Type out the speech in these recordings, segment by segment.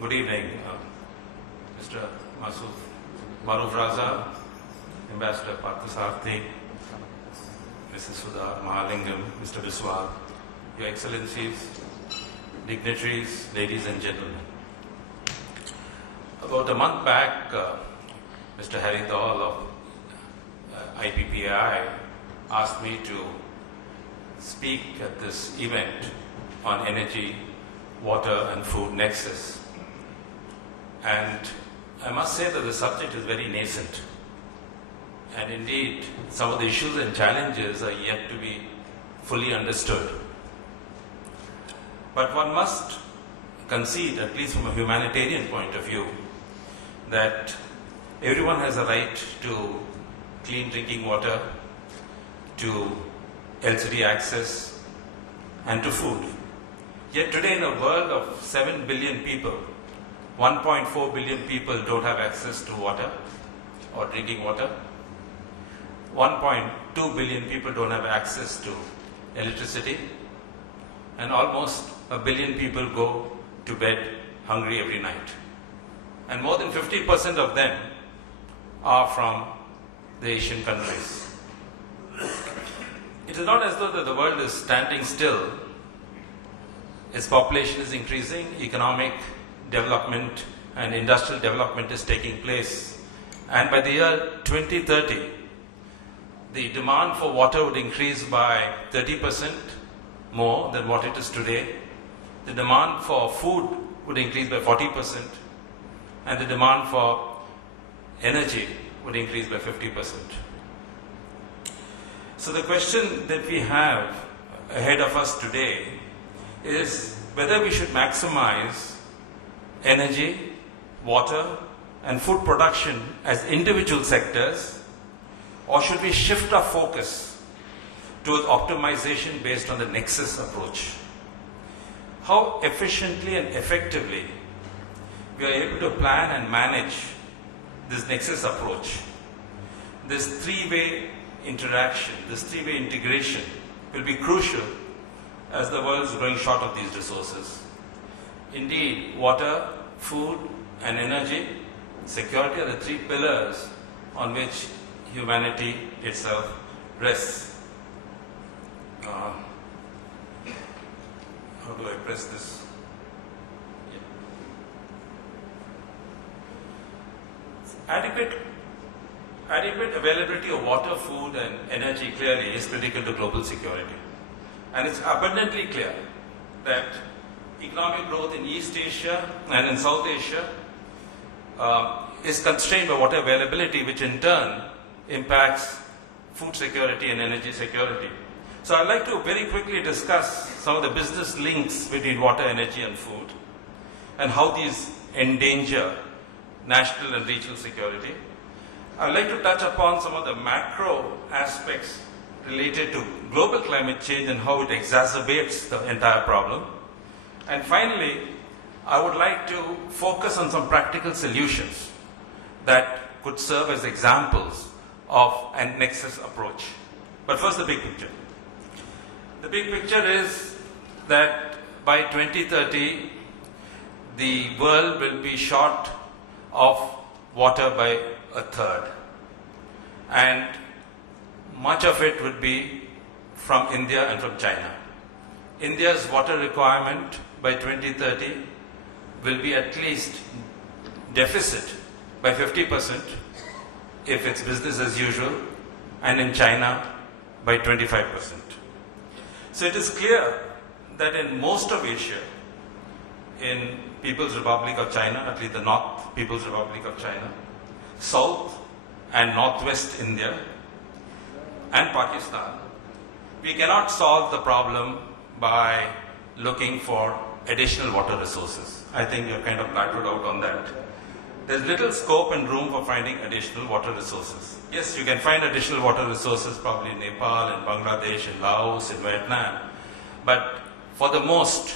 Good evening, Mr. Maruf Raza, Ambassador Parthasarathy, Mrs. Sudha Mahalingam, Mr. Biswal, Your Excellencies, dignitaries, ladies and gentlemen. About a month back, Mr. Harry Dawal of IPPI asked me to speak at this event on energy, water and food nexus. And I must say that the subject is very nascent. And indeed, some of the issues and challenges are yet to be fully understood. But one must concede, at least from a humanitarian point of view, that everyone has a right to clean drinking water, to LCD access, and to food. Yet today, in a world of 7 billion people, 1.4 billion people don't have access to water or drinking water. 1.2 billion people don't have access to electricity. And almost a billion people go to bed hungry every night. And more than 50% of them are from the Asian countries. It is not as though that the world is standing still. Its population is increasing, economic development and industrial development is taking place. And by the year 2030, the demand for water would increase by 30% more than what it is today. The demand for food would increase by 40%. And the demand for energy would increase by 50%. So the question that we have ahead of us today is whether we should maximize energy, water and food production as individual sectors, or should we shift our focus towards optimization based on the Nexus approach? How efficiently and effectively we are able to plan and manage this Nexus approach. This three-way interaction, this three-way integration will be crucial as the world is growing short of these resources. Indeed, water, food and energy security are the three pillars on which humanity itself rests. How do I press this? Adequate availability of water, food and energy clearly is critical to global security. And it's abundantly clear that economic growth in East Asia and in South Asia is constrained by water availability, which in turn impacts food security and energy security. So I'd like to very quickly discuss some of the business links between water, energy and food and how these endanger national and regional security. I'd like to touch upon some of the macro aspects related to global climate change and how it exacerbates the entire problem. And finally, I would like to focus on some practical solutions that could serve as examples of a Nexus approach. But first, the big picture. The big picture is that by 2030, the world will be short of water by a third. And much of it would be from India and from China. India's water requirement by 2030 will be at least deficit by 50% if it's business as usual, and in China by 25%. So it is clear that in most of Asia, in People's Republic of China, at least the North People's Republic of China, South and Northwest India and Pakistan, we cannot solve the problem by looking for additional water resources. I think you're kind of plateaued out on that. There's little scope and room for finding additional water resources. Yes, you can find additional water resources probably in Nepal, in Bangladesh, in Laos, in Vietnam. But for the most,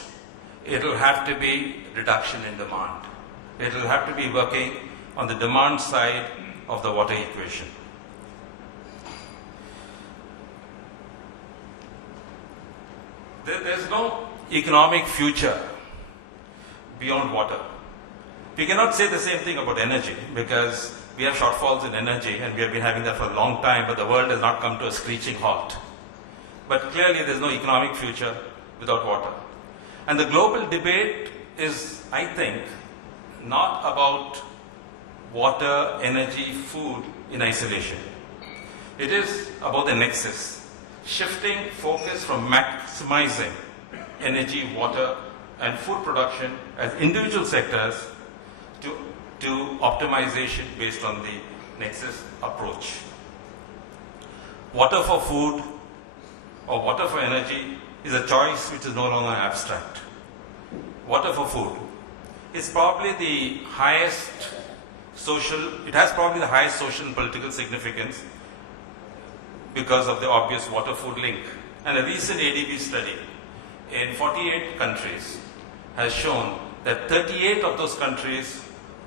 it will have to be reduction in demand. It will have to be working on the demand side of the water equation. There's no economic future beyond water. We cannot say the same thing about energy because we have shortfalls in energy and we have been having that for a long time, but the world has not come to a screeching halt. But clearly there is no economic future without water. And the global debate is, I think, not about water, energy, food in isolation. It is about the nexus, shifting focus from maximizing energy, water, and food production as individual sectors to optimization based on the nexus approach. Water for food or water for energy is a choice which is no longer abstract. Water for food is probably the highest it has probably the highest social and political significance because of the obvious water-food link. And a recent ADB study in 48 countries has shown that 38 of those countries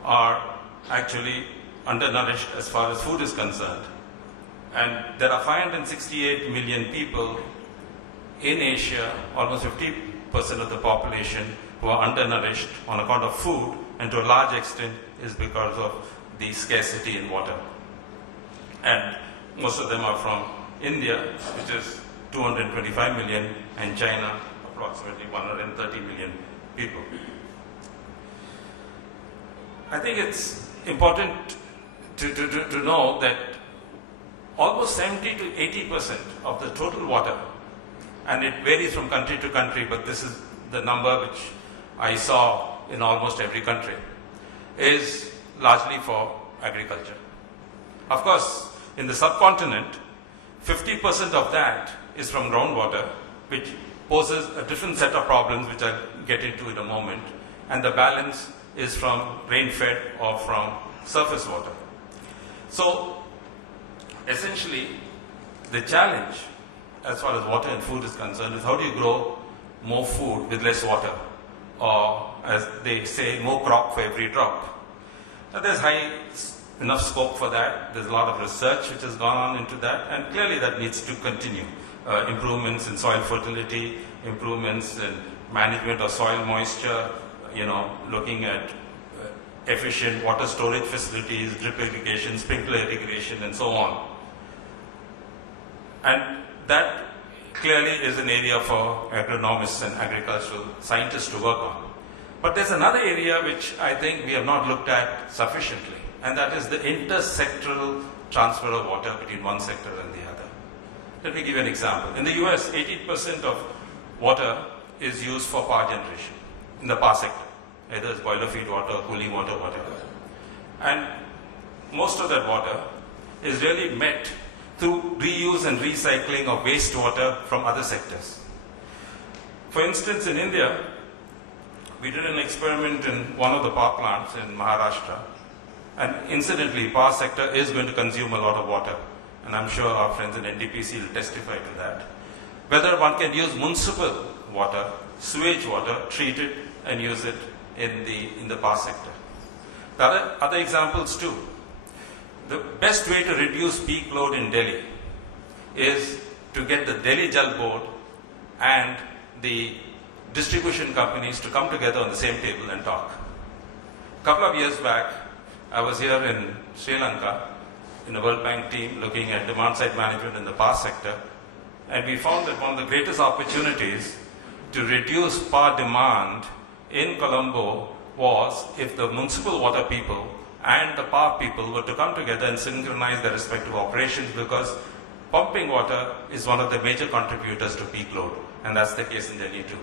are actually undernourished as far as food is concerned. And there are 568 million people in Asia, almost 50% of the population, who are undernourished on account of food, and to a large extent is because of the scarcity in water. And most of them are from India, which is 225 million, and China, approximately 130 million people. I think it's important to know that almost 70 to 80% of the total water, and it varies from country to country, but this is the number which I saw in almost every country, is largely for agriculture. Of course, in the subcontinent, 50% of that is from groundwater, which poses a different set of problems, which I'll get into in a moment, and the balance is from rain-fed or from surface water. So, essentially, the challenge as far as water and food is concerned is how do you grow more food with less water, or as they say, more crop for every drop. Now, there's enough scope for that. There's a lot of research which has gone on into that, and clearly that needs to continue. Improvements in soil fertility, improvements in management of soil moisture, looking at efficient water storage facilities, drip irrigation, sprinkler irrigation, and so on. And that clearly is an area for agronomists and agricultural scientists to work on. But there's another area which I think we have not looked at sufficiently, and that is the intersectoral transfer of water between one sector and the other. Let me give you an example. In the US, 80% of water is used for power generation in the power sector. Either it's boiler feed water, cooling water, whatever. And most of that water is really met through reuse and recycling of wastewater from other sectors. For instance, in India, we did an experiment in one of the power plants in Maharashtra. And incidentally, power sector is going to consume a lot of water. And I'm sure our friends in NDPC will testify to that. Whether one can use municipal water, sewage water, treat it and use it in the power sector. There are other examples too. The best way to reduce peak load in Delhi is to get the Delhi Jal Board and the distribution companies to come together on the same table and talk. A couple of years back, I was here in Sri Lanka in a World Bank team looking at demand-side management in the power sector, and we found that one of the greatest opportunities to reduce power demand in Colombo was if the municipal water people and the power people were to come together and synchronize their respective operations, because pumping water is one of the major contributors to peak load, and that's the case in Delhi too.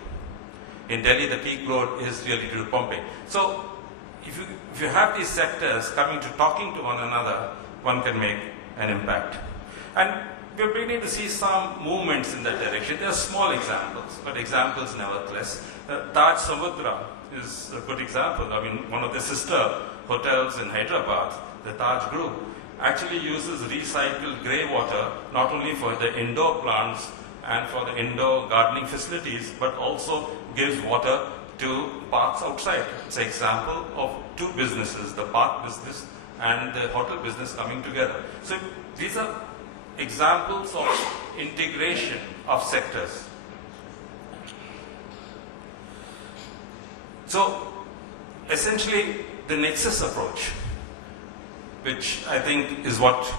In Delhi, the peak load is really due to pumping. So, if you have these sectors talking to one another, one can make an impact. And we're beginning to see some movements in that direction. There are small examples, but examples nevertheless. Taj Samudra is a good example. I mean, one of the sister hotels in Hyderabad, the Taj Group, actually uses recycled grey water not only for the indoor plants and for the indoor gardening facilities, but also gives water to parks outside. It's an example of two businesses, the park business and the hotel business coming together. So these are examples of integration of sectors. So essentially, the Nexus approach, which I think is what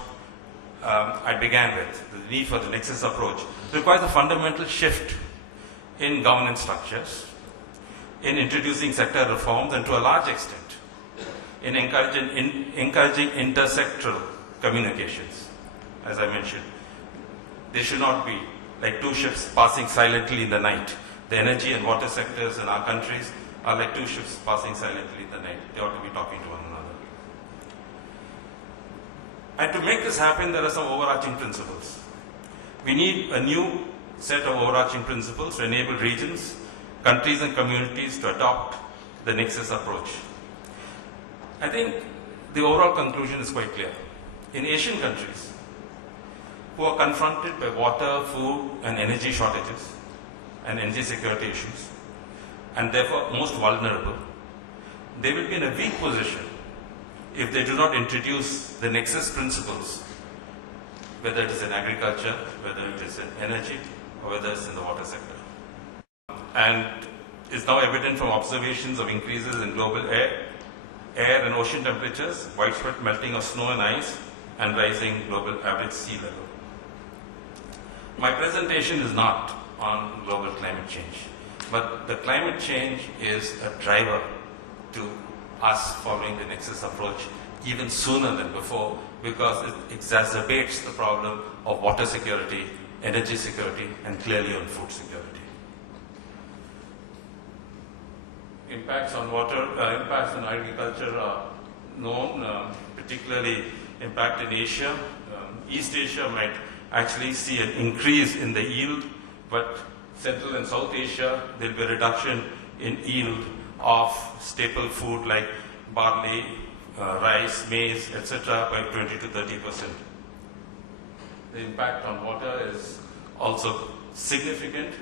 I began with, the need for the Nexus approach, requires a fundamental shift in governance structures, in introducing sector reforms, and to a large extent, in encouraging intersectoral communications. As I mentioned, they should not be like two ships passing silently in the night. The energy and water sectors in our countries are like two ships passing silently in the night. They ought to be talking to one another. And to make this happen, there are some overarching principles. We need a new set of overarching principles to enable regions, countries and communities to adopt the Nexus approach. I think the overall conclusion is quite clear. In Asian countries, who are confronted by water, food and energy shortages and energy security issues, and therefore most vulnerable, they will be in a weak position if they do not introduce the Nexus principles, whether it is in agriculture, whether it is in energy, or whether it's in the water sector. And it's now evident from observations of increases in global air and ocean temperatures, widespread melting of snow and ice, and rising global average sea level. My presentation is not on global climate change, but the climate change is a driver to us following the Nexus approach even sooner than before, because it exacerbates the problem of water security, energy security, and clearly on food security. Impacts on water, impacts on agriculture are known, particularly impact in Asia. East Asia might actually see an increase in the yield, but Central and South Asia, there will be a reduction in yield of staple food like barley, rice, maize, etc. by 20 to 30%. The impact on water is also significant.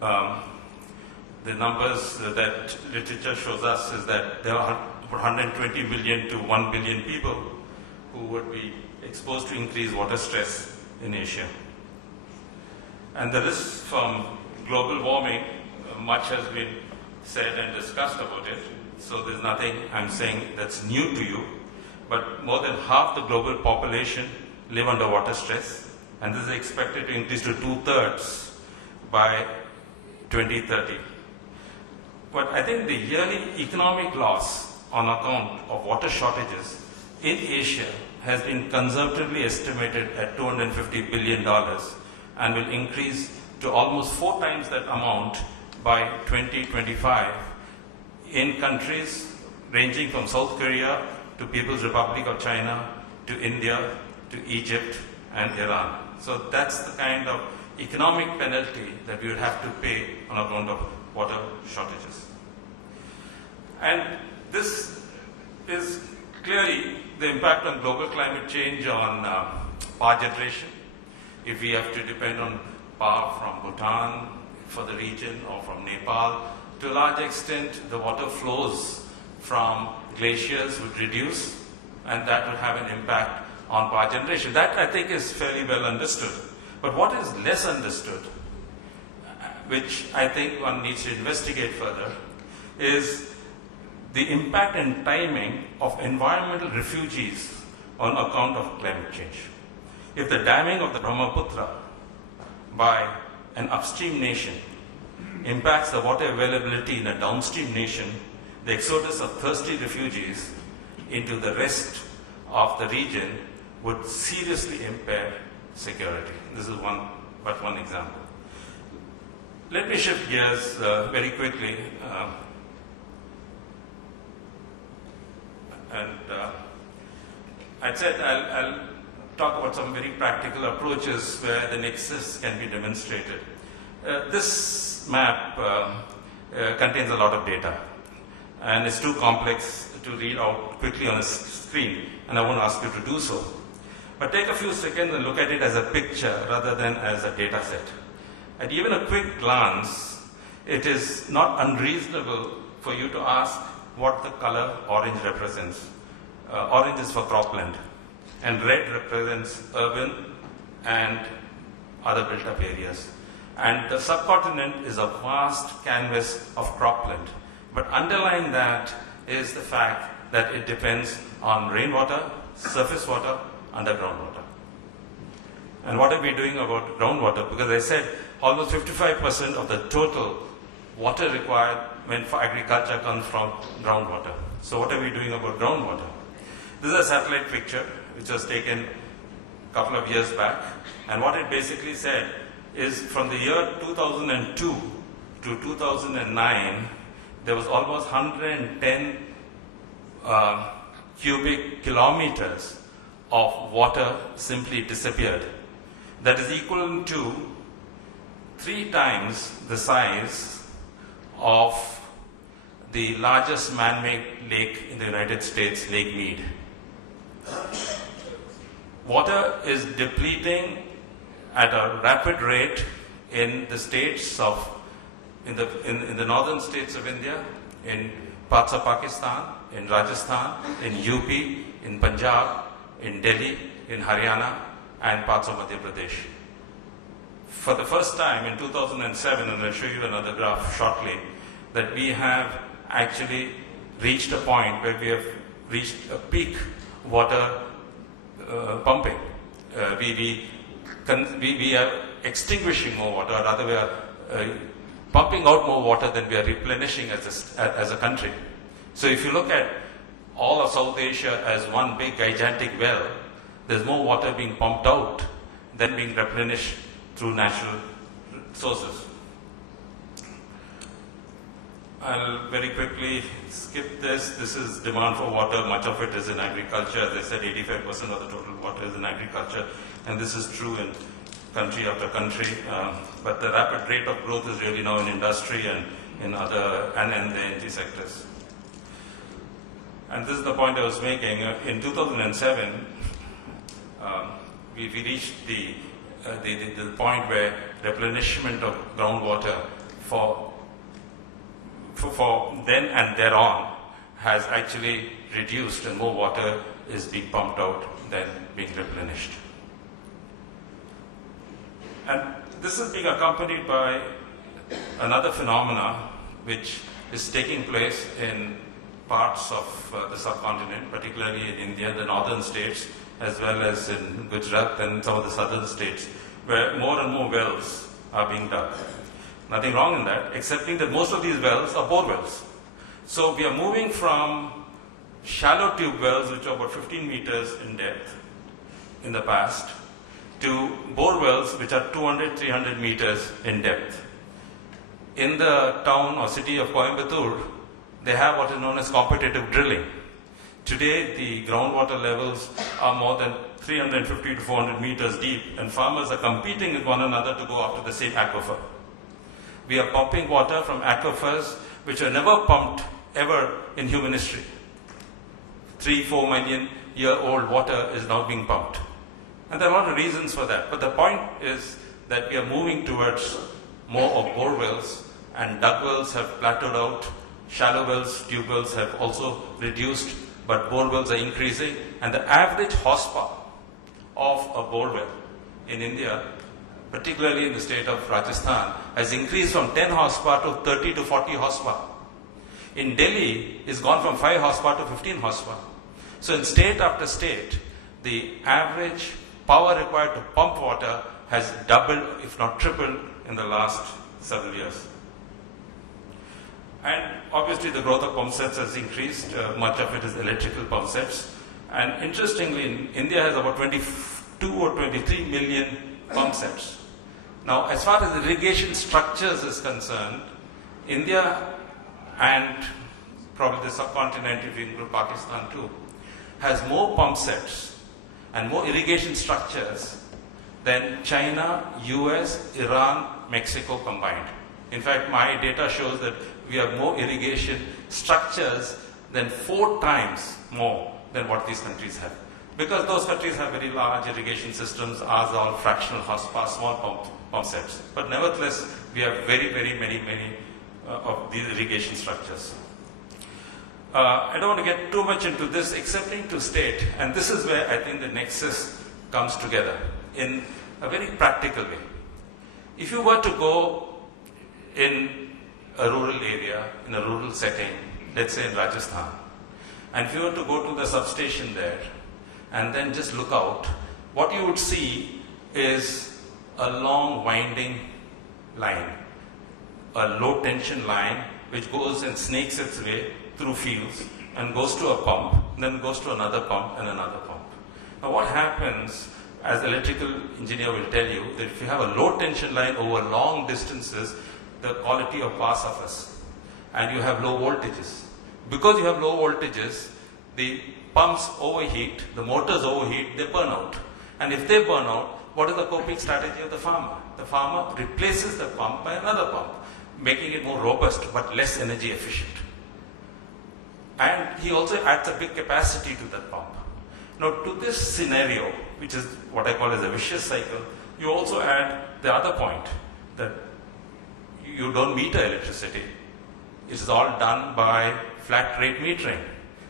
The numbers that literature shows us is that there are 120 million to 1 billion people who would be exposed to increased water stress in Asia. And the risks from global warming, much has been said and discussed about it, so there's nothing I'm saying that's new to you, but more than half the global population live under water stress, and this is expected to increase to 2/3 by 2030. But I think the yearly economic loss on account of water shortages in Asia has been conservatively estimated at $250 billion and will increase to almost 4 times that amount by 2025 in countries ranging from South Korea to People's Republic of China to India to Egypt and Iran. So that's the kind of economic penalty that we would have to pay on account of water shortages. And this is clearly the impact on global climate change on power generation. If we have to depend on power from Bhutan for the region or from Nepal, to a large extent the water flows from glaciers would reduce, and that would have an impact on power generation. That I think is fairly well understood. But what is less understood, which I think one needs to investigate further, is the impact and timing of environmental refugees on account of climate change. If the damming of the Brahmaputra by an upstream nation impacts the water availability in a downstream nation, the exodus of thirsty refugees into the rest of the region would seriously impair security. This is one example. Let me shift gears very quickly. I said I'll talk about some very practical approaches where the Nexus can be demonstrated. This map contains a lot of data, and it's too complex to read out quickly on a screen, and I won't ask you to do so. But take a few seconds and look at it as a picture rather than as a data set. At even a quick glance, it is not unreasonable for you to ask what the color orange represents. Orange is for cropland, and red represents urban and other built-up areas. And the subcontinent is a vast canvas of cropland. But underlying that is the fact that it depends on rainwater, surface water, underground water. And what are we doing about groundwater? Because I said almost 55% of the total water requirement for agriculture comes from groundwater. So what are we doing about groundwater? This is a satellite picture which was taken a couple of years back. And what it basically said is from the year 2002 to 2009, there was almost 110 cubic kilometers of water simply disappeared. That is equivalent to 3 times the size of the largest man-made lake in the United States, Lake Mead. Water is depleting at a rapid rate in the states of, in the northern states of India, in parts of Pakistan, in Rajasthan, in UP, in Punjab, in Delhi, in Haryana, and parts of Madhya Pradesh. For the first time in 2007, and I'll show you another graph shortly, that we have actually reached a point where we have reached a peak water pumping. We are extinguishing more water, or rather we are pumping out more water than we are replenishing as a country. So if you look at all of South Asia as one big gigantic well, there's more water being pumped out than being replenished through natural sources. I'll very quickly skip this. This is demand for water. Much of it is in agriculture. As I said, 85% of the total water is in agriculture. And this is true in country after country. But the rapid rate of growth is really now in industry and in other, and in the energy sectors. And this is the point I was making. In 2007, we reached the point where replenishment of groundwater for then and thereon has actually reduced, and more water is being pumped out than being replenished. And this is being accompanied by another phenomena which is taking place in parts of the subcontinent, particularly in India, the northern states, as well as in Gujarat and some of the southern states, where more and more wells are being dug. Nothing wrong in that, excepting that most of these wells are bore wells. So we are moving from shallow tube wells, which are about 15 meters in depth in the past, to bore wells, which are 200, 300 meters in depth. In the town or city of Coimbatore, they have what is known as competitive drilling. Today, the groundwater levels are more than 350 to 400 meters deep, and farmers are competing with one another to go after the same aquifer. We are pumping water from aquifers which were never pumped ever in human history. 3-4 million year old water is now being pumped. And there are a lot of reasons for that. But the point is that we are moving towards more of bore wells, and dug wells have plateaued out. Shallow wells, tube wells have also reduced, but bore wells are increasing. And the average horsepower of a bore well in India, particularly in the state of Rajasthan, has increased from 10 horsepower to 30 to 40 horsepower. In Delhi, it's gone from 5 horsepower to 15 horsepower. So in state after state, the average power required to pump water has doubled, if not tripled, in the last several years. And obviously the growth of pump sets has increased. Much of it is electrical pump sets. And interestingly, India has about 22 or 23 million pump sets. Now, as far as irrigation structures is concerned, India and probably the subcontinent, if you include Pakistan too, has more pump sets and more irrigation structures than China, US, Iran, Mexico combined. In fact, my data shows that we have more irrigation structures than 4 times more than what these countries have. Because those countries have very large irrigation systems, ours are all fractional horsepower, small pump sets. But nevertheless, we have very, very many of these irrigation structures. I don't want to get too much into this, excepting to state, and this is where I think the Nexus comes together in a very practical way. If you were to go in a rural area, in a rural setting, let's say in Rajasthan, And if you were to go to the substation there and then just look out, what you would see is a long winding line, a low tension line which goes and snakes its way through fields and goes to a pump, then goes to another pump and another pump. Now what happens, as the electrical engineer will tell you, that if you have a low tension line over long distances, the quality of power suffers and you have low voltages. Because you have low voltages, the pumps overheat, the motors overheat, they burn out. And if they burn out, what is the coping strategy of the farmer? The farmer replaces the pump by another pump, making it more robust but less energy efficient. And he also adds a big capacity to that pump. Now to this scenario, which is what I call as a vicious cycle, you also add the other point, that you don't meter electricity. It is all done by flat rate metering.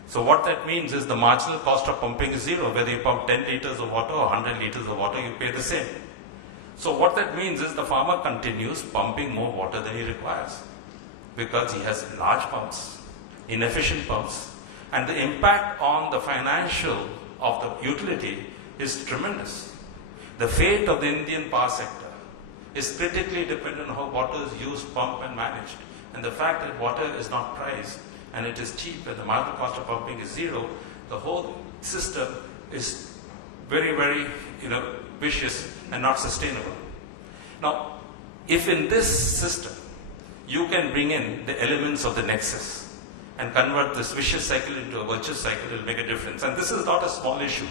So what that means is the marginal cost of pumping is zero. Whether you pump 10 liters of water or 100 liters of water, you pay the same. So what that means is the farmer continues pumping more water than he requires because he has large pumps, inefficient pumps, and the impact on the financial of the utility is tremendous. The fate of the Indian power sector is critically dependent on how water is used, pumped and managed. And the fact that water is not priced and it is cheap and the marginal cost of pumping is zero, the whole system is very, very vicious and not sustainable. Now, if in this system you can bring in the elements of the Nexus and convert this vicious cycle into a virtuous cycle, it will make a difference. And this is not a small issue.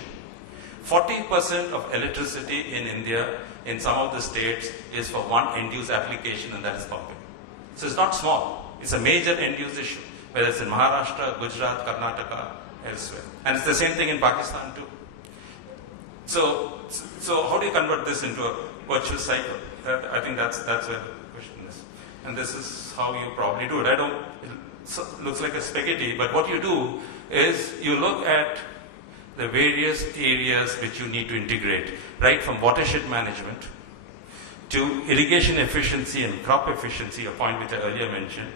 40% of electricity in India, in some of the states, is for one end-use application, and that is pumping. So it's not small. It's a major end-use issue, whether it's in Maharashtra, Gujarat, Karnataka, elsewhere. And it's the same thing in Pakistan too. So how do you convert this into a virtuous cycle? I think that's where the question is. And this is how you probably do it. It looks like a spaghetti, but what you do is you look at the various areas which you need to integrate, right from watershed management to irrigation efficiency and crop efficiency, a point which I earlier mentioned,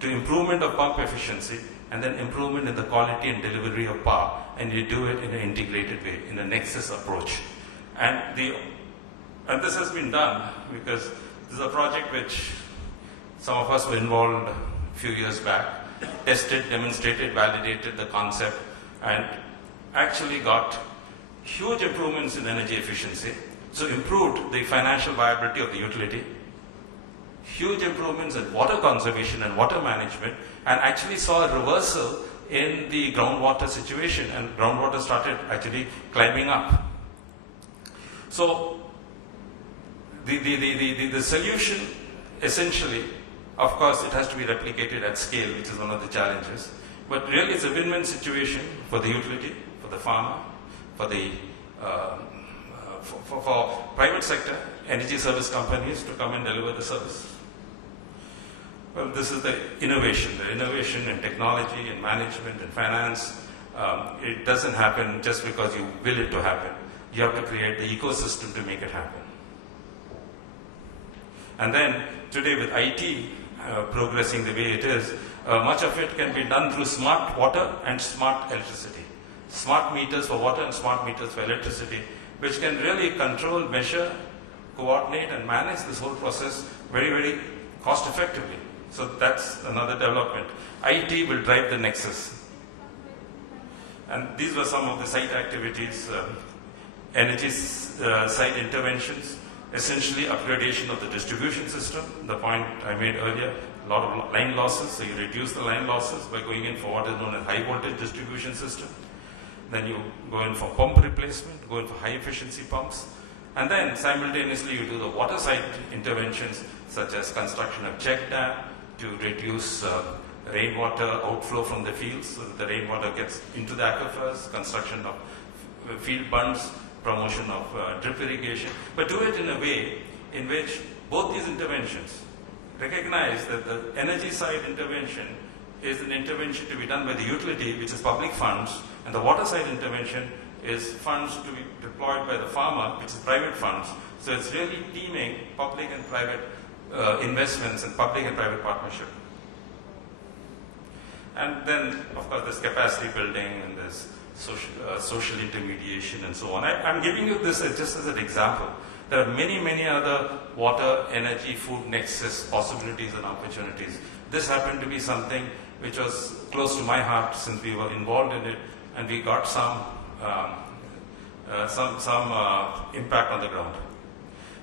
to improvement of pump efficiency, and then improvement in the quality and delivery of power. And you do it in an integrated way, in a Nexus approach. And this has been done because this is a project which some of us were involved a few years back, tested, demonstrated, validated the concept, and actually got huge improvements in energy efficiency. So improved the financial viability of the utility, huge improvements in water conservation and water management, and actually saw a reversal in the groundwater situation, and groundwater started actually climbing up. So the solution essentially, of course, it has to be replicated at scale, which is one of the challenges. But really it's a win-win situation for the utility, for the farmer, for the for private sector, energy service companies to come and deliver the service. Well, this is the innovation in technology, in management, in finance. It doesn't happen just because you will it to happen. You have to create the ecosystem to make it happen. And then today with IT progressing the way it is, much of it can be done through smart water and smart electricity. Smart meters for water and smart meters for electricity, which can really control, measure, coordinate and manage this whole process very, very cost effectively. So that's another development. IT will drive the Nexus. And these were some of the site activities, energy site interventions, essentially upgradation of the distribution system, the point I made earlier, a lot of line losses, so you reduce the line losses by going in for what is known as high voltage distribution system. Then you go in for pump replacement, go in for high efficiency pumps, and then simultaneously you do the water side interventions such as construction of check dam to reduce rainwater outflow from the fields so that the rainwater gets into the aquifers, construction of field bunds, promotion of drip irrigation, but do it in a way in which both these interventions recognize that the energy side intervention is an intervention to be done by the utility, which is public funds, and the water side intervention is funds to be deployed by the farmer, which is private funds. So it's really teaming public and private investments and public and private partnership. And then, of course, there's capacity building and there's social intermediation and so on. I'm giving you this just as an example. There are many, many other water, energy, food nexus possibilities and opportunities. This happened to be something which was close to my heart since we were involved in it, and we got some impact on the ground.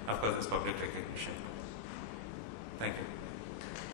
Of course, it's public recognition. Thank you.